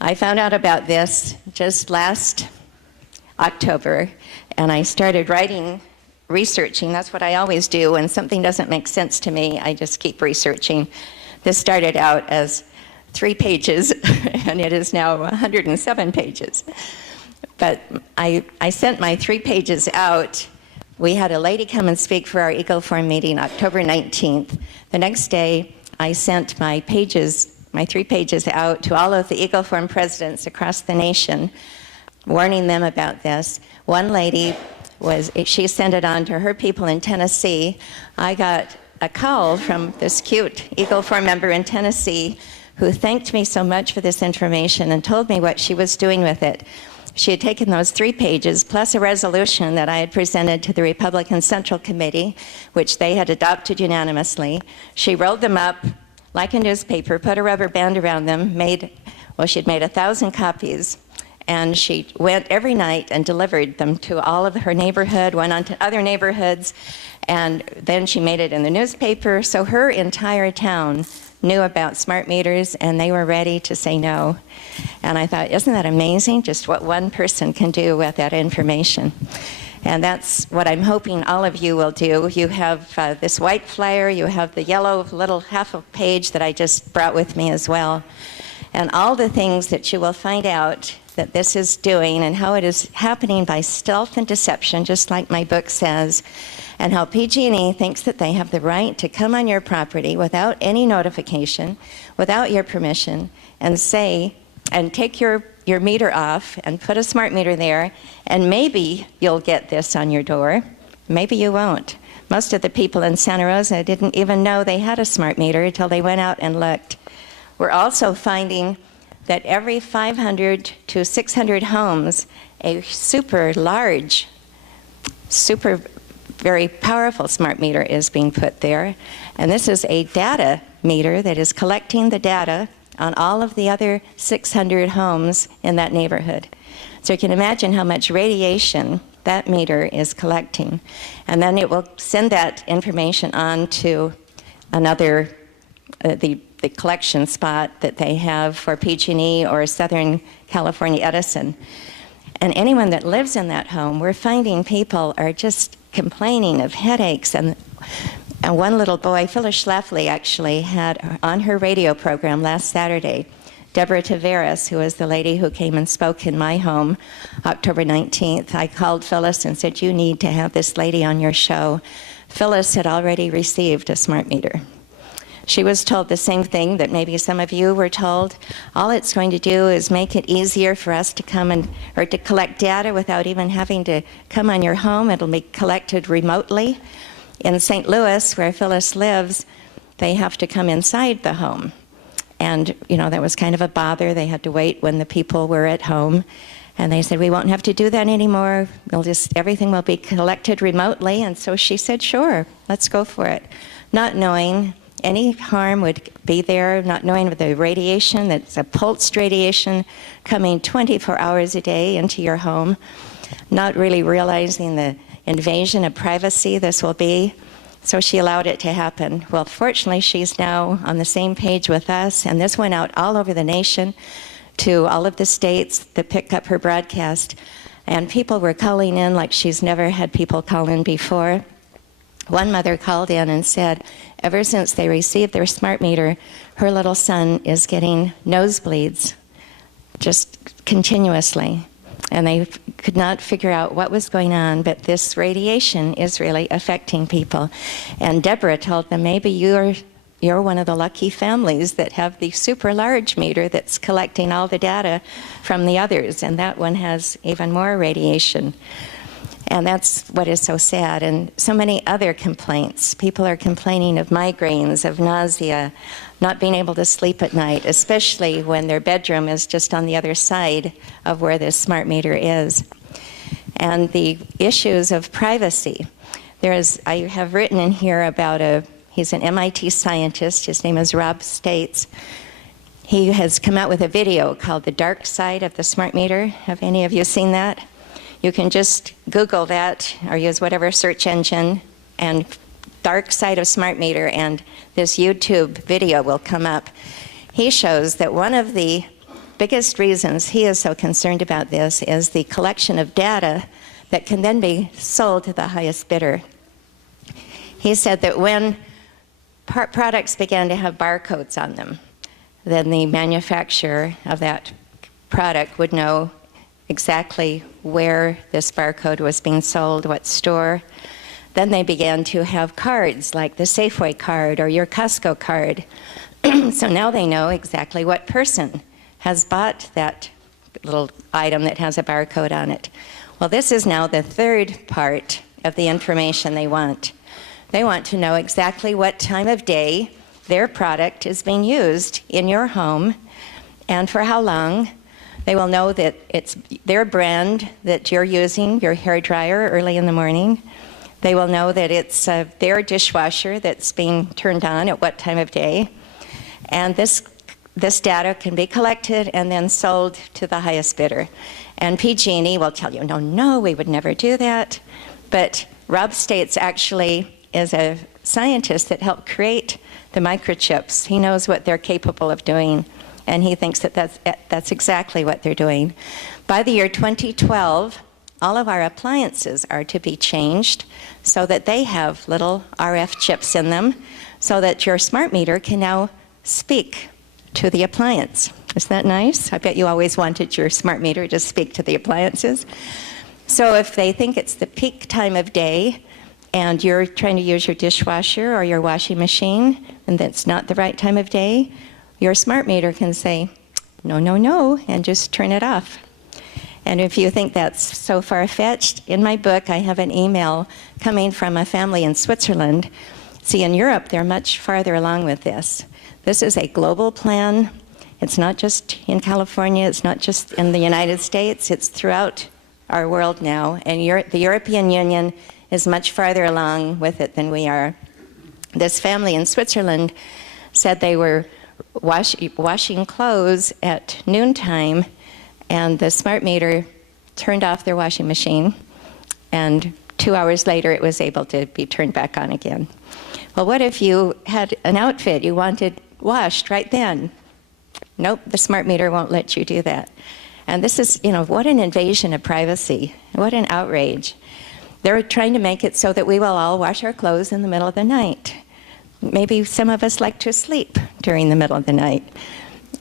I found out about this just last October, and I started researching. That's what I always do. When something doesn't make sense to me, I just keep researching. This started out as 3 pages, and it is now 107 pages. But I sent my 3 pages out. We had a lady come and speak for our Eagle Forum meeting October 19th. The next day, I sent my 3 pages out to all of the Eagle Forum presidents across the nation, warning them about this. One lady, she sent it on to her people in Tennessee. I got a call from this cute Eagle Forum member in Tennessee who thanked me so much for this information and told me what she was doing with it. She had taken those 3 pages, plus a resolution that I had presented to the Republican Central Committee, which they had adopted unanimously. She rolled them up like a newspaper, put a rubber band around them, she'd made 1,000 copies, and she went every night and delivered them to all of her neighborhood, went on to other neighborhoods, and then she made it in the newspaper. So her entire town knew about smart meters, and they were ready to say no. And I thought, isn't that amazing, just what one person can do with that information? And that's what I'm hoping all of you will do. You have this white flyer, you have the yellow little half a page that I just brought with me as well. And all the things that you will find out that this is doing and how it is happening by stealth and deception, just like my book says, and how PG&E thinks that they have the right to come on your property without any notification, without your permission, and take your meter off and put a smart meter there, and maybe you'll get this on your door. Maybe you won't. Most of the people in Santa Rosa didn't even know they had a smart meter until they went out and looked. We're also finding that every 500 to 600 homes, a super large, very powerful smart meter is being put there. And this is a data meter that is collecting the data on all of the other 600 homes in that neighborhood. So you can imagine how much radiation that meter is collecting. And then it will send that information on to another, the collection spot that they have for PG&E or Southern California Edison. And anyone that lives in that home, we're finding people are just complaining of headaches. And one little boy, Phyllis Schlafly, actually had on her radio program last Saturday, Deborah Taveras, who is the lady who came and spoke in my home October 19th. I called Phyllis and said, you need to have this lady on your show. Phyllis had already received a smart meter. She was told the same thing that maybe some of you were told. All it's going to do is make it easier for us to come or to collect data without even having to come on your home. It'll be collected remotely. In St. Louis, where Phyllis lives, they have to come inside the home. And, that was kind of a bother. They had to wait when the people were at home. And they said, we won't have to do that anymore. Everything will be collected remotely. And so she said, sure, let's go for it. Not knowing any harm would be there, not knowing the radiation, that's a pulsed radiation coming 24 hours a day into your home, not really realizing the invasion of privacy this will be. So she allowed it to happen. Well, fortunately, she's now on the same page with us, and this went out all over the nation to all of the states that pick up her broadcast. And people were calling in like she's never had people call in before. One mother called in and said, ever since they received their smart meter, her little son is getting nosebleeds just continuously. And they could not figure out what was going on, but this radiation is really affecting people. And Deborah told them, maybe you're one of the lucky families that have the super large meter that's collecting all the data from the others, and that one has even more radiation. And that's what is so sad. And so many other complaints. People are complaining of migraines, of nausea, not being able to sleep at night, especially when their bedroom is just on the other side of where this smart meter is. And the issues of privacy. I have written in here about he's an MIT scientist. His name is Rob States. He has come out with a video called The Dark Side of the Smart Meter. Have any of you seen that? You can just Google that or use whatever search engine and dark side of smart meter, and this YouTube video will come up. He shows that one of the biggest reasons he is so concerned about this is the collection of data that can then be sold to the highest bidder. He said that when products began to have barcodes on them, then the manufacturer of that product would know exactly where this barcode was being sold, what store. Then they began to have cards like the Safeway card or your Costco card. So now they know exactly what person has bought that little item that has a barcode on it. Well, this is now the third part of the information they want. They want to know exactly what time of day their product is being used in your home and for how long. They will know that it's their brand that you're using, your hair dryer, early in the morning. They will know that it's their dishwasher that's being turned on at what time of day. And this data can be collected and then sold to the highest bidder. And PG&E will tell you, no, we would never do that. But Rob States actually is a scientist that helped create the microchips. He knows what they're capable of doing, and he thinks that that's exactly what they're doing. By the year 2012, all of our appliances are to be changed so that they have little RF chips in them so that your smart meter can now speak to the appliance. Isn't that nice? I bet you always wanted your smart meter to speak to the appliances. So if they think it's the peak time of day and you're trying to use your dishwasher or your washing machine and that's not the right time of day, your smart meter can say, no, and just turn it off. And if you think that's so far-fetched, in my book I have an email coming from a family in Switzerland. See, in Europe, they're much farther along with this. This is a global plan. It's not just in California, it's not just in the United States, it's throughout our world now. And the European Union is much farther along with it than we are. This family in Switzerland said they were washing clothes at noontime, and the smart meter turned off their washing machine, and 2 hours later it was able to be turned back on again. Well, what if you had an outfit you wanted washed right then? Nope, the smart meter won't let you do that. And this is, what an invasion of privacy. What an outrage. They're trying to make it so that we will all wash our clothes in the middle of the night. Maybe some of us like to sleep during the middle of the night.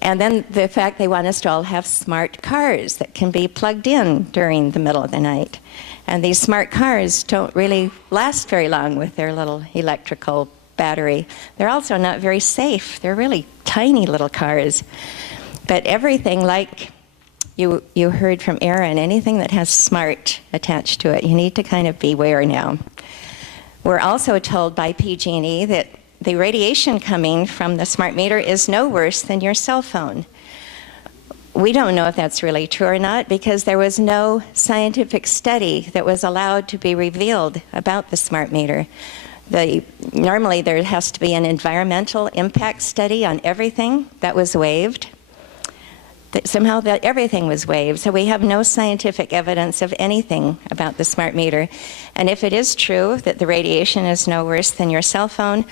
And then the fact they want us to all have smart cars that can be plugged in during the middle of the night. And these smart cars don't really last very long with their little electrical battery. They're also not very safe. They're really tiny little cars. But everything, like you heard from Aaron, anything that has smart attached to it, you need to kind of beware now. We're also told by PG&E that the radiation coming from the smart meter is no worse than your cell phone. We don't know if that's really true or not because there was no scientific study that was allowed to be revealed about the smart meter. Normally there has to be an environmental impact study on everything. That was waived. Somehow everything was waived, so we have no scientific evidence of anything about the smart meter. And if it is true that the radiation is no worse than your cell phone,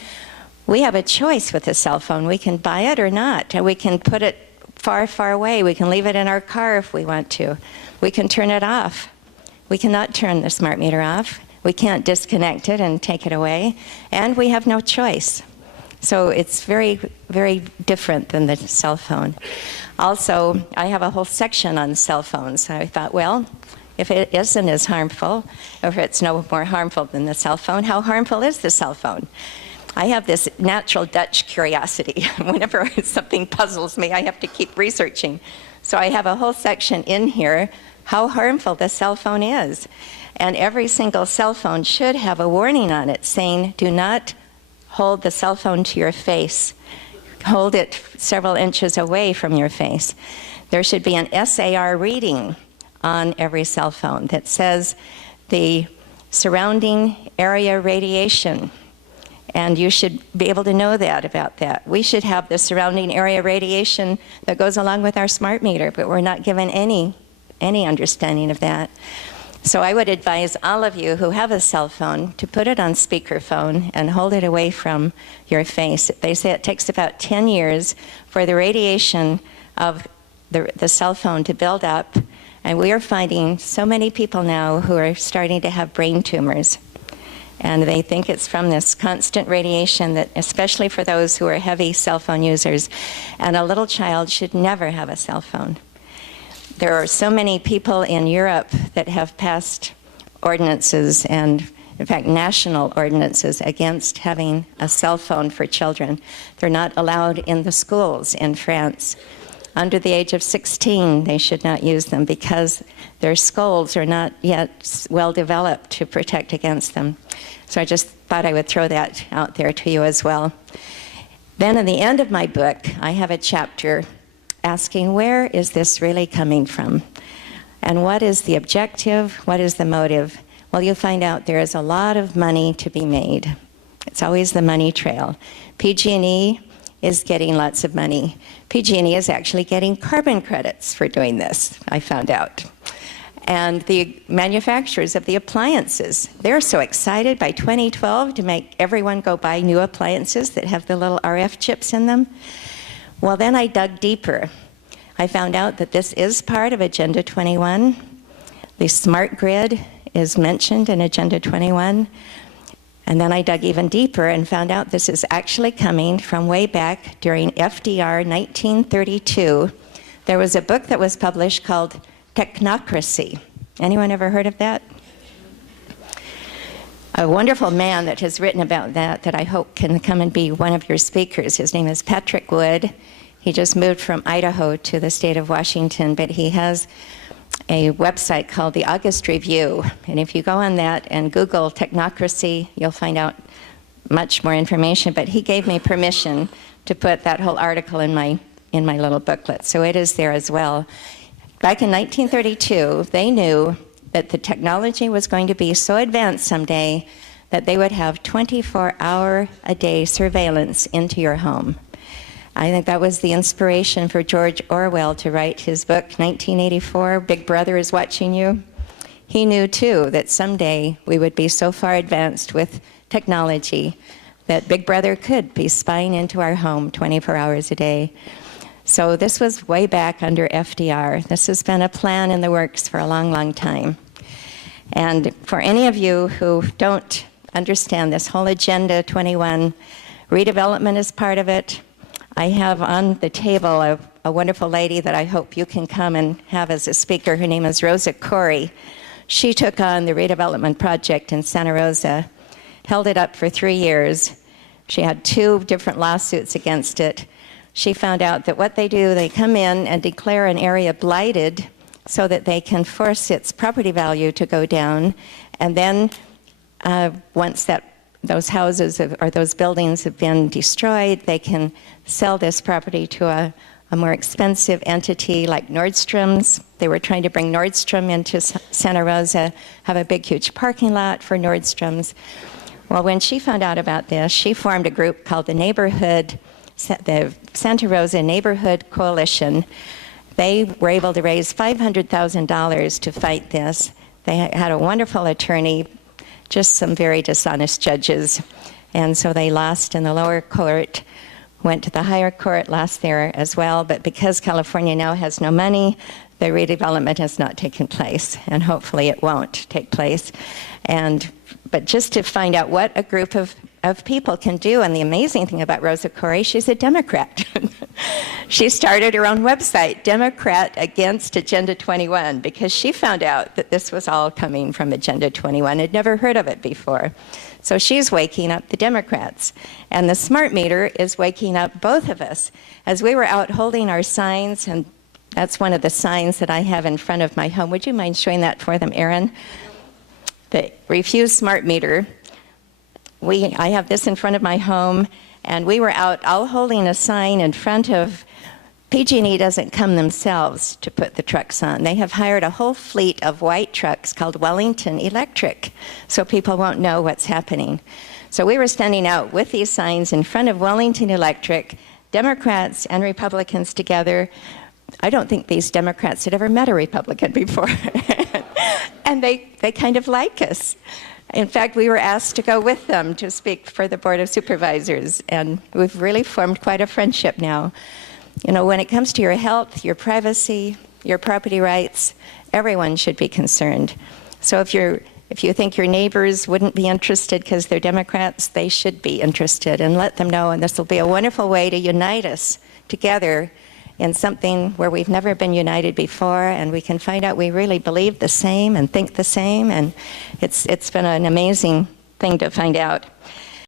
we have a choice with a cell phone. We can buy it or not, and we can put it far, far away. We can leave it in our car if we want to. We can turn it off. We cannot turn the smart meter off. We can't disconnect it and take it away, and we have no choice. So it's very, very different than the cell phone. Also, I have a whole section on cell phones. I thought, well, if it isn't as harmful, or if it's no more harmful than the cell phone, how harmful is the cell phone? I have this natural Dutch curiosity. Whenever something puzzles me, I have to keep researching. So I have a whole section in here, how harmful the cell phone is. And every single cell phone should have a warning on it saying, do not hold the cell phone to your face. Hold it several inches away from your face. There should be an SAR reading on every cell phone that says the surrounding area radiation. And you should be able to know that about that. We should have the surrounding area radiation that goes along with our smart meter, but we're not given any understanding of that. So I would advise all of you who have a cell phone to put it on speakerphone and hold it away from your face. They say it takes about 10 years for the radiation of the cell phone to build up, and we are finding so many people now who are starting to have brain tumors. And they think it's from this constant radiation, that, especially for those who are heavy cell phone users. And a little child should never have a cell phone. There are so many people in Europe that have passed ordinances, and in fact national ordinances, against having a cell phone for children. They're not allowed in the schools in France. Under the age of 16, they should not use them because their skulls are not yet well developed to protect against them. So I just thought I would throw that out there to you as well. Then in the end of my book, I have a chapter asking, where is this really coming from? And what is the objective? What is the motive? Well, you'll find out there is a lot of money to be made. It's always the money trail. PG&E is getting lots of money. PG&E is actually getting carbon credits for doing this, I found out. And the manufacturers of the appliances, they're so excited by 2012 to make everyone go buy new appliances that have the little RF chips in them. Well, then I dug deeper. I found out that this is part of Agenda 21. The smart grid is mentioned in Agenda 21. And then I dug even deeper and found out this is actually coming from way back during FDR 1932. There was a book that was published called Technocracy. Anyone ever heard of that? A wonderful man that has written about that I hope can come and be one of your speakers. His name is Patrick Wood. He just moved from Idaho to the state of Washington, but he has a website called the August Review. And if you go on that and Google Technocracy, you'll find out much more information. But he gave me permission to put that whole article in my little booklet. So it is there as well. Back in 1932, they knew that the technology was going to be so advanced someday that they would have 24-hour-a-day surveillance into your home. I think that was the inspiration for George Orwell to write his book, 1984, Big Brother is Watching You. He knew, too, that someday we would be so far advanced with technology that Big Brother could be spying into our home 24 hours a day. So this was way back under FDR. This has been a plan in the works for a long, long time. And for any of you who don't understand this whole Agenda 21, redevelopment is part of it. I have on the table a wonderful lady that I hope you can come and have as a speaker. Her name is Rosa Corey. She took on the redevelopment project in Santa Rosa, held it up for 3 years. She had 2 different lawsuits against it. She found out that what they do, they come in and declare an area blighted so that they can force its property value to go down. And then once those houses or those buildings have been destroyed, they can sell this property to a more expensive entity like Nordstrom's. They were trying to bring Nordstrom into Santa Rosa, have a big, huge parking lot for Nordstrom's. Well, when she found out about this, she formed a group called the Santa Rosa Neighborhood Coalition. They were able to raise $500,000 to fight this. They had a wonderful attorney, just some very dishonest judges. And so they lost in the lower court, went to the higher court, lost there as well. But because California now has no money, the redevelopment has not taken place, and hopefully it won't take place. But just to find out what a group of people can do, and the amazing thing about Rosa Corey, she's a Democrat. She started her own website, Democrat Against Agenda 21, because she found out that this was all coming from Agenda 21, had never heard of it before. So she's waking up the Democrats. And the smart meter is waking up both of us. As we were out holding our signs, and that's one of the signs that I have in front of my home. Would you mind showing that for them, Aaron? The Refuse Smart Meter. I have this in front of my home, and we were out all holding a sign in front of PG&E. Doesn't come themselves to put the trucks on. They have hired a whole fleet of white trucks called Wellington Electric, so people won't know what's happening. So we were standing out with these signs in front of Wellington Electric, Democrats and Republicans together. I don't think these Democrats had ever met a Republican before. And they kind of like us. In fact, we were asked to go with them to speak for the Board of Supervisors, and we've really formed quite a friendship now. You know, when it comes to your health, your privacy, your property rights, everyone should be concerned. So if you think your neighbors wouldn't be interested because they're Democrats, they should be interested, and let them know. And this will be a wonderful way to unite us together in something where we've never been united before, and we can find out we really believe the same and think the same, and it's been an amazing thing to find out.